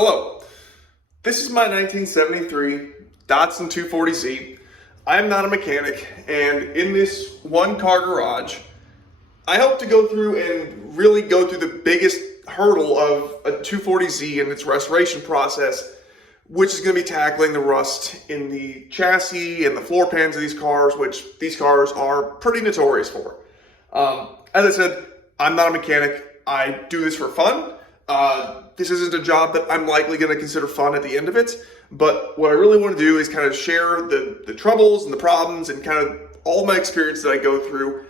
Hello, this is my 1973 Datsun 240Z. I am not a mechanic, and in this one car garage, I hope to go through and really go through the biggest hurdle of a 240Z and its restoration process, which is going to be tackling the rust in the chassis and the floor pans of these cars, which these cars are pretty notorious for. As I said, I'm not a mechanic. I do this for fun. This isn't a job that I'm likely going to consider fun at the end of it, but what I really want to do is kind of share the troubles and the problems and kind of all my experience that I go through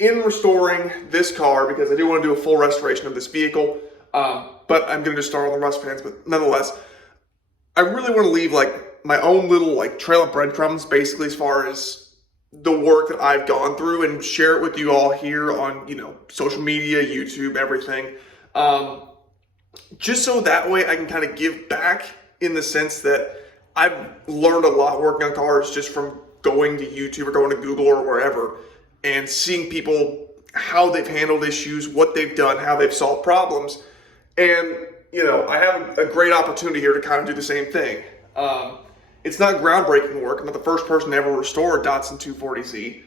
in restoring this car, because I do want to do a full restoration of this vehicle, but I'm going to just start on the rust pans. But nonetheless, I really want to leave like my own little like trail of breadcrumbs, basically, as far as the work that I've gone through, and share it with you all here on, social media, YouTube, everything. Just so that way I can kind of give back, in the sense that I've learned a lot working on cars just from going to YouTube or going to Google or wherever and seeing people, how they've handled issues, what they've done, how they've solved problems. And, I have a great opportunity here to kind of do the same thing. It's not groundbreaking work. I'm not the first person to ever restore a Datsun 240Z,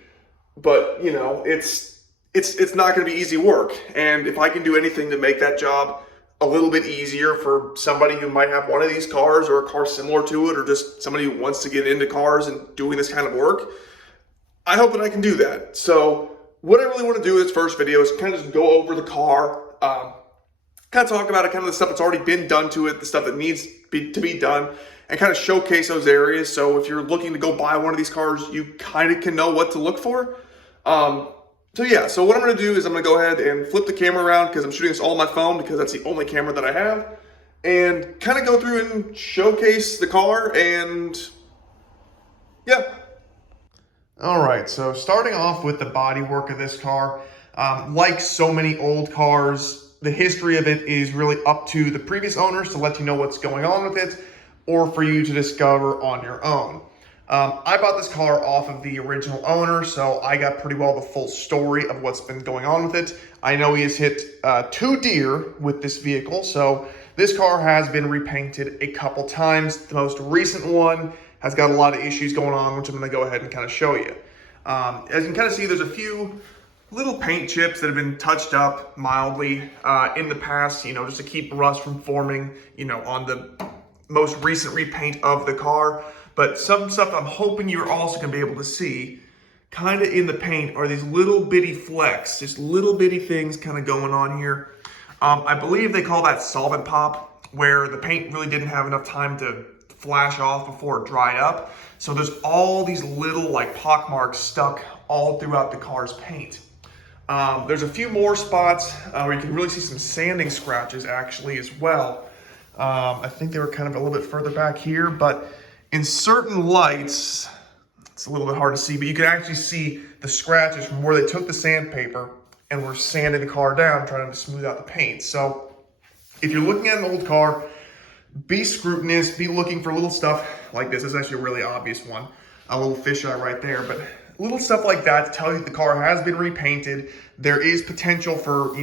but, it's not going to be easy work. And if I can do anything to make that job a little bit easier for somebody who might have one of these cars or a car similar to it, or just somebody who wants to get into cars and doing this kind of work, I hope that I can do that. So what I really want to do in this first video is kind of just go over the car, kind of talk about it, kind of the stuff that's already been done to it, the stuff that needs to be done, and kind of showcase those areas. So if you're looking to go buy one of these cars, you kind of can know what to look for. So what I'm going to do is I'm going to go ahead and flip the camera around, because I'm shooting this all on my phone because that's the only camera that I have, and kind of go through and showcase the car. And yeah. All right, so starting off with the body work of this car, like so many old cars, the history of it is really up to the previous owners to let you know what's going on with it, or for you to discover on your own. I bought this car off of the original owner, so I got pretty well the full story of what's been going on with it. I know he has hit 2 deer with this vehicle, so this car has been repainted a couple times. The most recent one has got a lot of issues going on, which I'm going to go ahead and kind of show you. As you can kind of see, there's a few little paint chips that have been touched up mildly in the past, just to keep rust from forming, on the most recent repaint of the car. But some stuff I'm hoping you're also going to be able to see kind of in the paint are these little bitty flecks, just little bitty things kind of going on here. I believe they call that solvent pop, where the paint really didn't have enough time to flash off before it dried up. So there's all these little like pock marks stuck all throughout the car's paint. There's a few more spots where you can really see some sanding scratches actually as well. I think they were kind of a little bit further back here, but in certain lights, it's a little bit hard to see, but you can actually see the scratches from where they took the sandpaper and were sanding the car down, trying to smooth out the paint. So if you're looking at an old car, be scrutinous, be looking for little stuff like this. This is actually a really obvious one, a little fisheye right there, but little stuff like that to tell you the car has been repainted. There is potential for,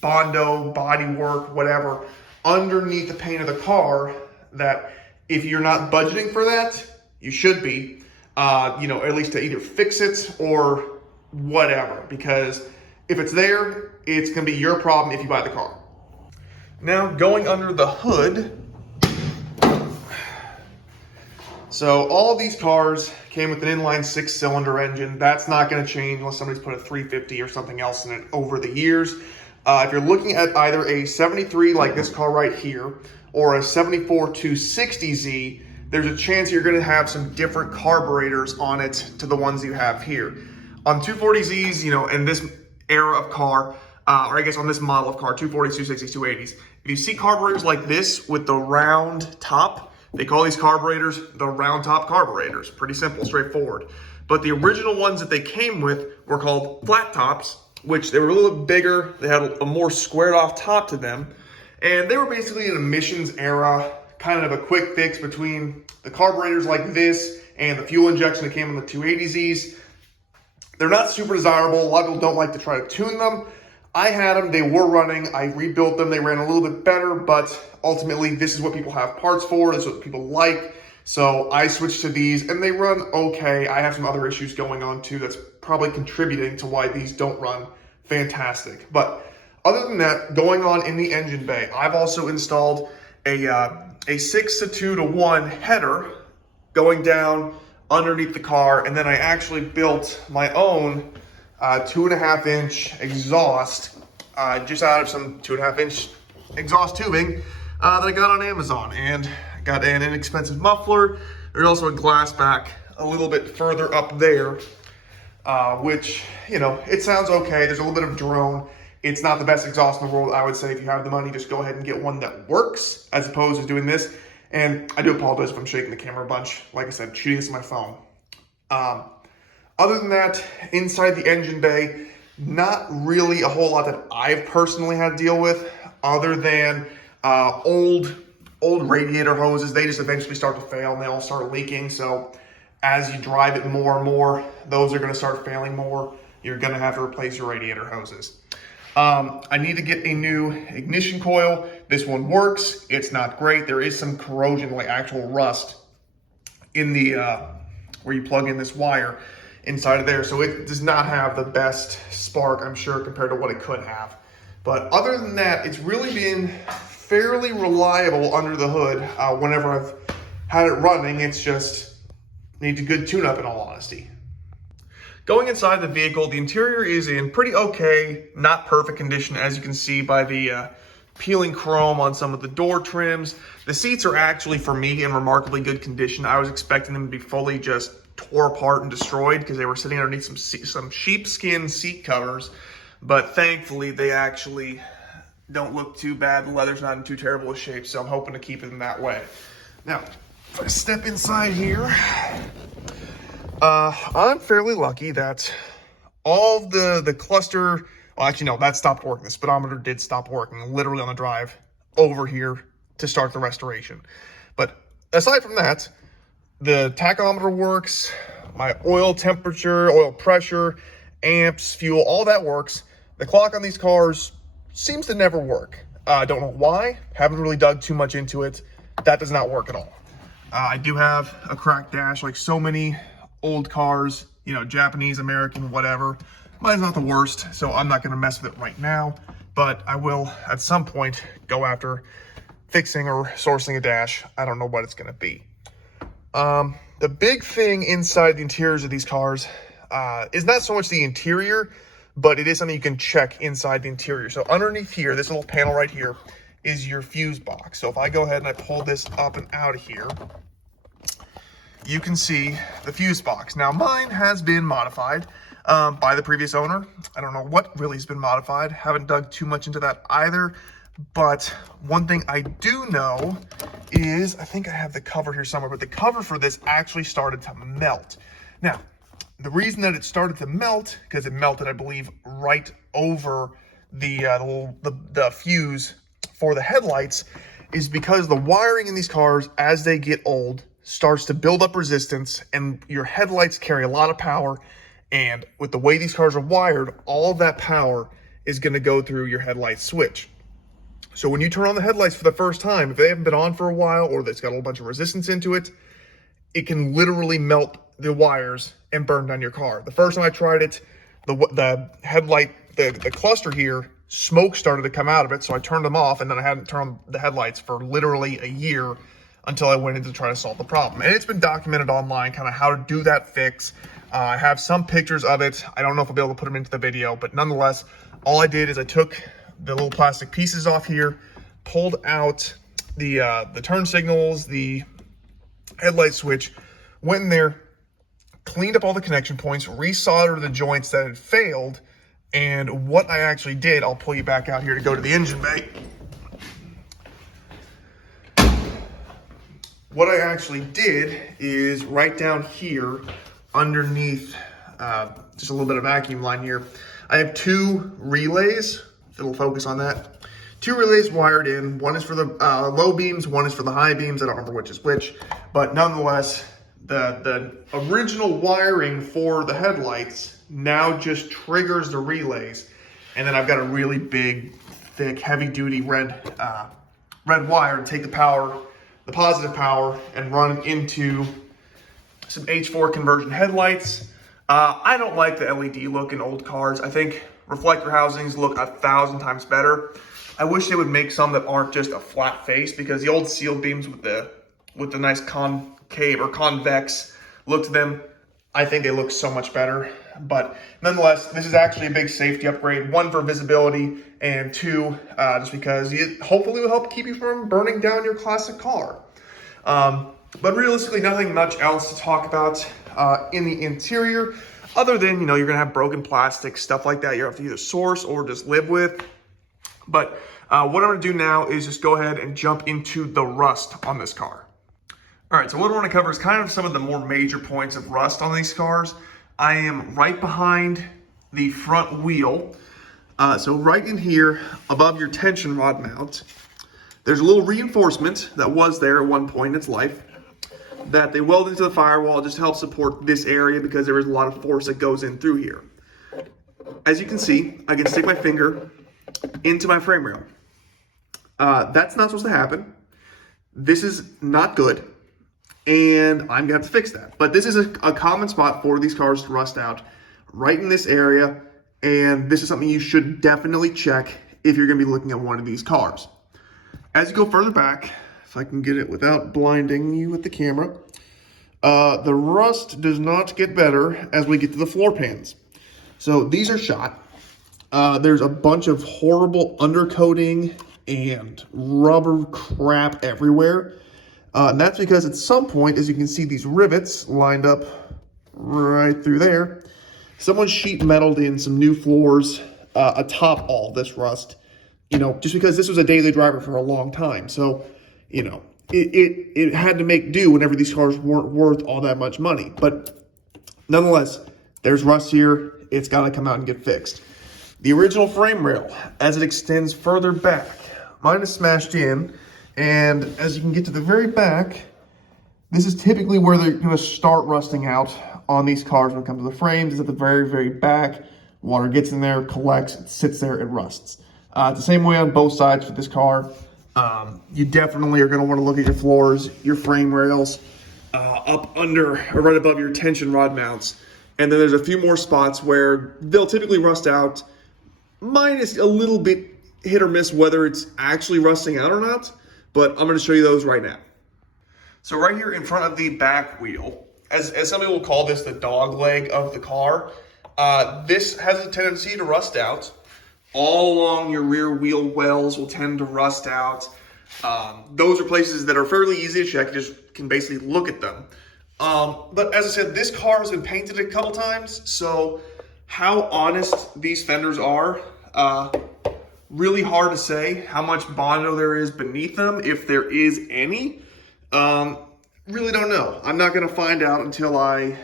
Bondo, Bodywork, whatever, underneath the paint of the car, that if you're not budgeting for that, you should be, at least to either fix it or whatever, because if it's there, it's going to be your problem if you buy the car. Now, going under the hood. So all of these cars came with an inline 6-cylinder engine. That's not going to change unless somebody's put a 350 or something else in it over the years. If you're looking at either a 73 like this car right here, or a 74 260Z, there's a chance you're going to have some different carburetors on it to the ones you have here. On 240Zs, in this era of car, or I guess on this model of car, 240s, 260s, 280s, if you see carburetors like this with the round top, they call these carburetors the round top carburetors. Pretty simple, straightforward. But the original ones that they came with were called flat tops, which they were a little bit bigger. They had a more squared off top to them. And they were basically an emissions era, kind of a quick fix between the carburetors like this and the fuel injection that came on the 280Zs. They're not super desirable. A lot of people don't like to try to tune them. I had them, they were running, I rebuilt them, they ran a little bit better, but ultimately this is what people have parts for, this is what people like. So I switched to these and they run okay. I have some other issues going on too that's probably contributing to why these don't run fantastic. But other than that, going on in the engine bay, I've also installed a 6 to 2 to 1 header going down underneath the car, and then I actually built my own 2.5 inch exhaust just out of some 2.5 inch exhaust tubing that I got on Amazon, and got an inexpensive muffler. There's also a glass back a little bit further up there, which, you know, it sounds okay. There's a little bit of drone. It's not the best exhaust in the world. I would say if you have the money, just go ahead and get one that works as opposed to doing this. And I do apologize if I'm shaking the camera a bunch. Like I said, shooting this on my phone. Other than that, inside the engine bay, not really a whole lot that I've personally had to deal with, other than old radiator hoses. They just eventually start to fail and they all start leaking. So as you drive it more and more, those are going to start failing more. You're going to have to replace your radiator hoses. I need to get a new ignition coil. This one works. It's not great. There is some corrosion, like actual rust in the where you plug in this wire inside of there. So it does not have the best spark, I'm sure, compared to what it could have. But other than that, it's really been fairly reliable under the hood. Whenever I've had it running, it's just needs a good tune-up in all honesty. Going inside the vehicle, the interior is in pretty okay, not perfect condition, as you can see by the peeling chrome on some of the door trims. The seats are actually, for me, in remarkably good condition. I was expecting them to be fully just tore apart and destroyed because they were sitting underneath some sheepskin seat covers. But thankfully, they actually don't look too bad. The leather's not in too terrible a shape, so I'm hoping to keep it in that way. Now, if I step inside here, I'm fairly lucky that all the cluster, well, actually no, that stopped working. The speedometer did stop working literally on the drive over here to start the restoration. But aside from that, the tachometer works, my oil temperature, oil pressure, amps, fuel, all that works. The clock on these cars seems to never work. I don't know why, haven't really dug too much into it. That does not work at all. I do have a cracked dash like so many old cars, you know, Japanese, American, whatever. Mine's not the worst, so I'm not going to mess with it right now, but I will at some point go after fixing or sourcing a dash. I don't know what it's going to be. The big thing inside the interiors of these cars is not so much the interior, but it is something you can check inside the interior. So underneath here, this little panel right here is your fuse box. So if I go ahead and I pull this up and out of here, you can see the fuse box. Now mine has been modified by the previous owner. I don't know what really has been modified. Haven't dug too much into that either. But one thing I do know is, I think I have the cover here somewhere, but the cover for this actually started to melt. Now, the reason that it started to melt, because it melted, I believe, right over the fuse for the headlights, is because the wiring in these cars, as they get old, starts to build up resistance, and your headlights carry a lot of power, and with the way these cars are wired, all of that power is going to go through your headlight switch. So when you turn on the headlights for the first time, if they haven't been on for a while or it's got a whole bunch of resistance into it, it can literally melt the wires and burn down your car. The first time I tried it, the headlight, the cluster here, smoke started to come out of it, so I turned them off, and then I hadn't turned on the headlights for literally a year until I went in to try to solve the problem. And it's been documented online, kind of how to do that fix. I have some pictures of it. I don't know if I'll be able to put them into the video, but nonetheless, all I did is I took the little plastic pieces off here, pulled out the turn signals, the headlight switch, went in there, cleaned up all the connection points, resoldered the joints that had failed, and what I actually did, I'll pull you back out here to go to the engine bay. What I actually did is right down here underneath just a little bit of vacuum line here, I have two relays. It'll focus on that. Two relays wired in. One is for the low beams, one is for the high beams. I don't remember which is which, but nonetheless, the original wiring for the headlights now just triggers the relays. And then I've got a really big, thick, heavy-duty red wire to take the power, the positive power, and run into some H4 conversion headlights. I don't like the LED look in old cars. I think reflector housings look 1,000 times better. I wish they would make some that aren't just a flat face, because the old sealed beams with the nice concave or convex look to them, I think they look so much better. But nonetheless, this is actually a big safety upgrade. One, for visibility, and two, just because it hopefully will help keep you from burning down your classic car. But realistically, nothing much else to talk about in the interior, other than, you're gonna have broken plastic, stuff like that you have to either source or just live with. But what I'm gonna do now is just go ahead and jump into the rust on this car. All right, so what I wanna cover is kind of some of the more major points of rust on these cars. I am right behind the front wheel. So right in here, above your tension rod mount, there's a little reinforcement that was there at one point in its life that they welded into the firewall just to help support this area, because there is a lot of force that goes in through here. As you can see, I can stick my finger into my frame rail. That's not supposed to happen. This is not good, and I'm gonna have to fix that. But this is a common spot for these cars to rust out, right in this area, and this is something you should definitely check if you're gonna be looking at one of these cars. As you go further back, if I can get it without blinding you with the camera, the rust does not get better as we get to the floor pans. So these are shot. There's a bunch of horrible undercoating and rubber crap everywhere. And that's because at some point, as you can see, these rivets lined up right through there, someone sheet metaled in some new floors atop all this rust, just because this was a daily driver for a long time. So, it had to make do whenever these cars weren't worth all that much money. But nonetheless, there's rust here. It's got to come out and get fixed. The original frame rail, as it extends further back, mine is smashed in. And as you can get to the very back, this is typically where they're going to start rusting out on these cars when it comes to the frames. Is at the very, very back. Water gets in there, collects, it sits there, it rusts. It's the same way on both sides for this car. You definitely are going to want to look at your floors, your frame rails, up under or right above your tension rod mounts. And then there's a few more spots where they'll typically rust out. Mine is a little bit hit or miss whether it's actually rusting out or not, but I'm going to show you those right now. So right here in front of the back wheel, as some people will call this the dog leg of the car, this has a tendency to rust out. All along your rear wheel wells will tend to rust out. Those are places that are fairly easy to check. You just can basically look at them. But as I said, this car has been painted a couple times, so how honest these fenders are, really hard to say how much Bondo there is beneath them, if there is any. Really don't know. I'm not gonna find out until I,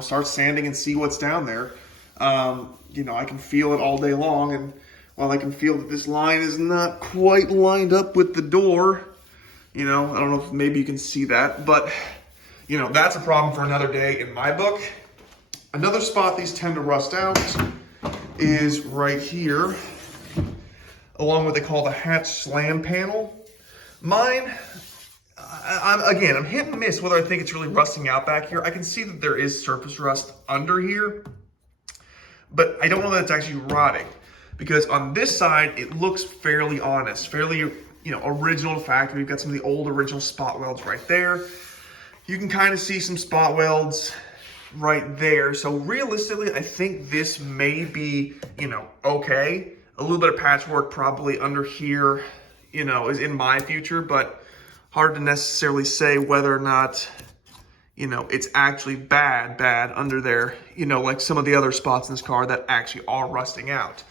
start sanding and see what's down there. I can feel it all day long, and while I can feel that this line is not quite lined up with the door, I don't know if maybe you can see that, but that's a problem for another day in my book. Another spot these tend to rust out is right here, along what they call the hatch slam panel. Mine, I'm hit and miss whether I think it's really rusting out back here. I can see that there is surface rust under here, but I don't know that it's actually rotting, because on this side, it looks fairly honest, fairly, original to factory. We've got some of the old original spot welds right there. You can kind of see some spot welds right there. So realistically, I think this may be, okay. A little bit of patchwork probably under here, is in my future, but hard to necessarily say whether or not, it's actually bad under there, like some of the other spots in this car that actually are rusting out.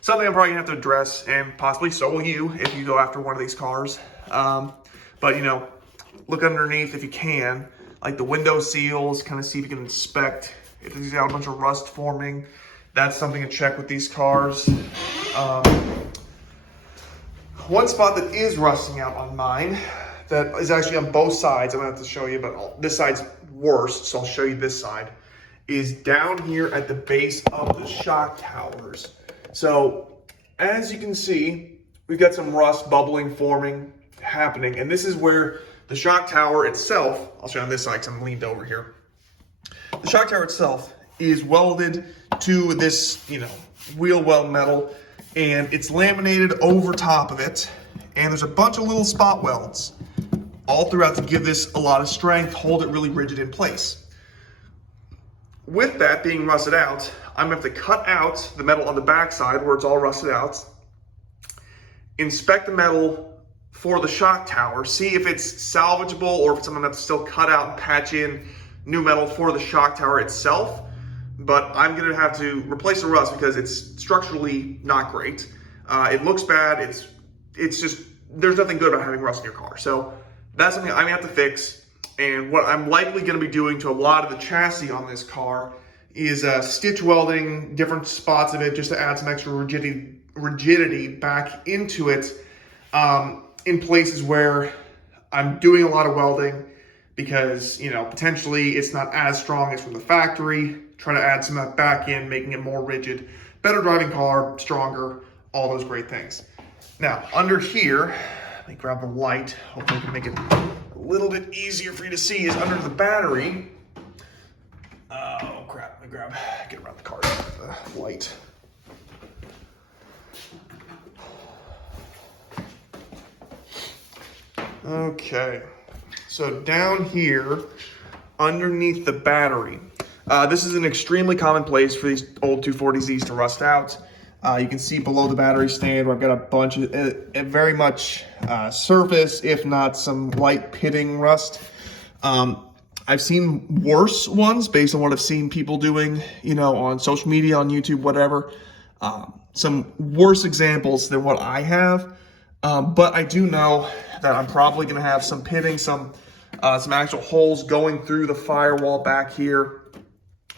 Something I'm probably gonna have to address, and possibly so will you if you go after one of these cars. But look underneath if you can, like the window seals, kind of see if you can inspect if there's got a bunch of rust forming. That's something to check with these cars. One spot that is rusting out on mine, that is actually on both sides, I'm gonna have to show you, but this side's worse, so I'll show you this side, is down here at the base of the shock towers. So as you can see, we've got some rust bubbling, forming, happening. And this is where the shock tower itself, I'll show you on this side because I'm leaned over here. The shock tower itself is welded to this, wheel well metal, and it's laminated over top of it. And there's a bunch of little spot welds all throughout to give this a lot of strength, hold it really rigid in place. With that being rusted out, I'm gonna have to cut out the metal on the backside where it's all rusted out, inspect the metal for the shock tower, see if it's salvageable or if it's something that's still cut out and patch in new metal for the shock tower itself. But I'm gonna have to replace the rust because it's structurally not great. It looks bad, it's just, there's nothing good about having rust in your car. So that's something I'm gonna have to fix. And what I'm likely gonna be doing to a lot of the chassis on this car is stitch welding different spots of it just to add some extra rigidity back into it in places where I'm doing a lot of welding because, potentially it's not as strong as from the factory. Try to add some of that back in, making it more rigid, better driving car, stronger, all those great things. Now, under here, let me grab the light. Hopefully I can make it a little bit easier for you to see, is under the battery. Oh crap, let me get around the car, the light. Okay, so down here, underneath the battery, this is an extremely common place for these old 240Zs to rust out. You can see below the battery stand where I've got a bunch of very much surface, if not some light pitting rust. I've seen worse ones based on what I've seen people doing, on social media, on YouTube, whatever. Some worse examples than what I have. But I do know that I'm probably going to have some pitting, some actual holes going through the firewall back here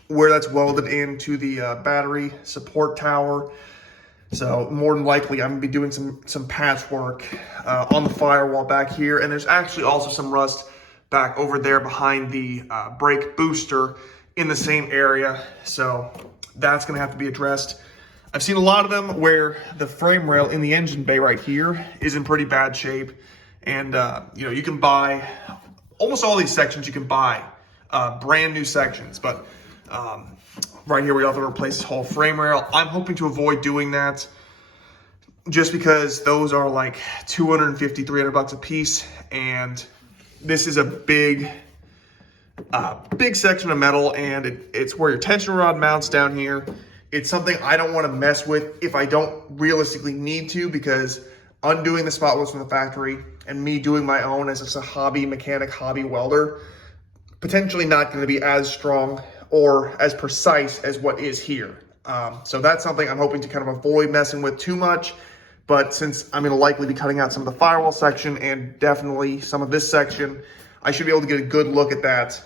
where that's welded into the battery support tower. So more than likely, I'm gonna be doing some patchwork on the firewall back here. And there's actually also some rust back over there behind the brake booster in the same area. So that's gonna have to be addressed. I've seen a lot of them where the frame rail in the engine bay right here is in pretty bad shape. And you can buy, almost all these sections you can buy brand new sections, but right here we have to replace this whole frame rail. I'm hoping to avoid doing that just because those are like $250, $300 a piece, and this is a big section of metal, and it's where your tension rod mounts down here. It's something I don't want to mess with if I don't realistically need to, because undoing the spot welds from the factory and me doing my own as a hobby mechanic, hobby welder, potentially not going to be as strong or as precise as what is here. So that's something I'm hoping to kind of avoid messing with too much. But since I'm going to likely be cutting out some of the firewall section and definitely some of this section, I should be able to get a good look at that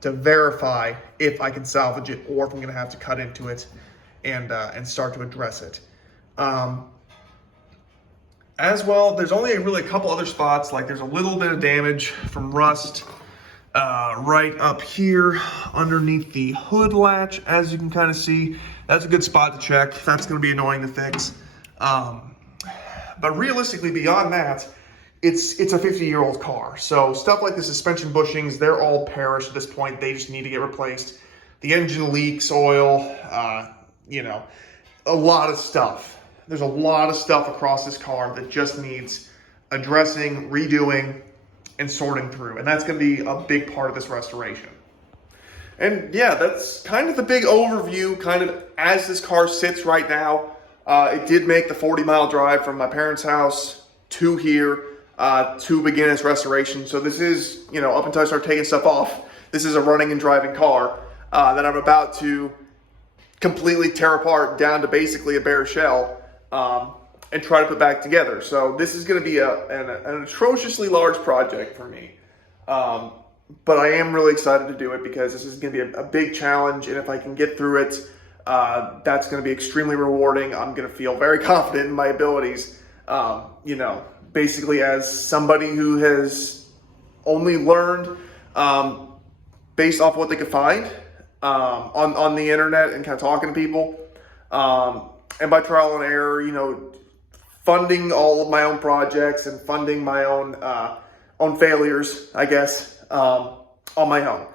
to verify if I can salvage it or if I'm going to have to cut into it and start to address it. As well, there's only really a couple other spots, like there's a little bit of damage from rust right up here underneath the hood latch, as you can kind of see. That's a good spot to check. That's going to be annoying to fix. But realistically, beyond that, it's a 50-year-old car. So stuff like the suspension bushings, they're all perished at this point. They just need to get replaced. The engine leaks oil, a lot of stuff. There's a lot of stuff across this car that just needs addressing, redoing, and sorting through. And that's going to be a big part of this restoration. And yeah, that's kind of the big overview, kind of as this car sits right now. It did make the 40-mile drive from my parents' house to here to begin its restoration. So this is, up until I start taking stuff off, this is a running and driving car that I'm about to completely tear apart down to basically a bare shell and try to put back together. So this is going to be an atrociously large project for me. But I am really excited to do it because this is going to be a big challenge. And if I can get through it, that's going to be extremely rewarding. I'm going to feel very confident in my abilities, basically as somebody who has only learned based off what they could find on the internet and kind of talking to people. and by trial and error, funding all of my own projects and funding my own failures, I guess, on my own.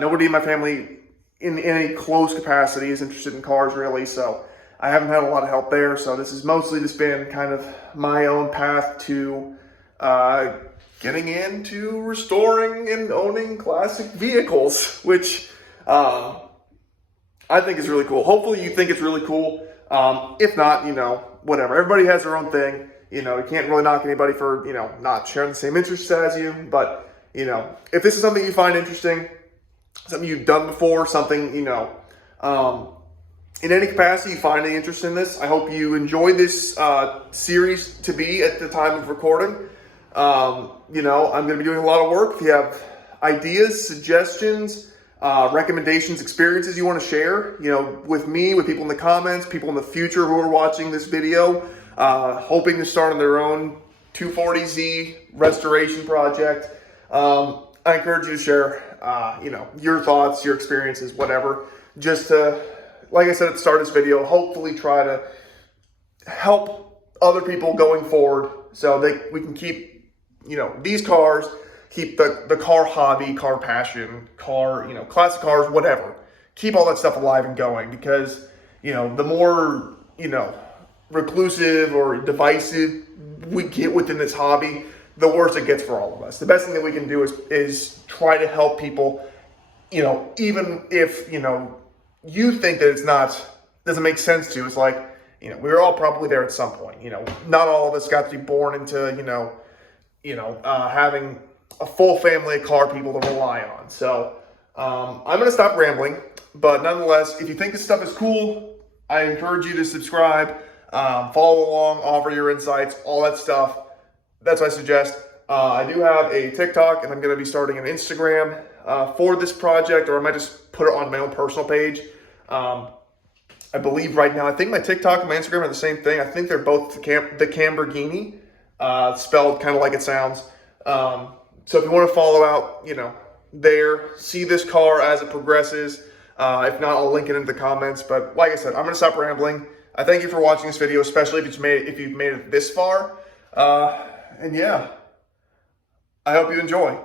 Nobody in my family in any close capacity is interested in cars, really, so I haven't had a lot of help there. So this has mostly just been kind of my own path to getting into restoring and owning classic vehicles, which I think is really cool. Hopefully you think it's really cool. If not, whatever. Everybody has their own thing. You can't really knock anybody for, not sharing the same interests as you. But, if this is something you find interesting, something you've done before, something, in any capacity you find any interest in this, I hope you enjoy this series to be at the time of recording. I'm going to be doing a lot of work. If you have ideas, suggestions, recommendations, experiences you want to share, with me, with people in the comments, people in the future who are watching this video, hoping to start on their own 240Z restoration project, I encourage you to share, your thoughts, your experiences, whatever, just to, like I said at the start of this video, hopefully try to help other people going forward so that we can keep, these cars, keep the car hobby, car passion, classic cars, whatever. Keep all that stuff alive and going, because, the more, reclusive or divisive we get within this hobby, the worse it gets for all of us. The best thing that we can do is try to help people, even if, you think that doesn't make sense to. It's like, we're all probably there at some point. Not all of us got to be born into, having a full family of car people to rely on. So I'm going to stop rambling, but nonetheless, if you think this stuff is cool, I encourage you to subscribe, follow along, offer your insights, all that stuff. That's what I suggest. I do have a TikTok, and I'm going to be starting an Instagram for this project, or I might just put it on my own personal page. I believe right now, I think my TikTok and my Instagram are the same thing. I think they're both the Camborghini, spelled kind of like it sounds. So if you want to follow out, there, see this car as it progresses. If not, I'll link it in the comments. But like I said, I'm going to stop rambling. I thank you for watching this video, especially if you've made it this far. And yeah, I hope you enjoy.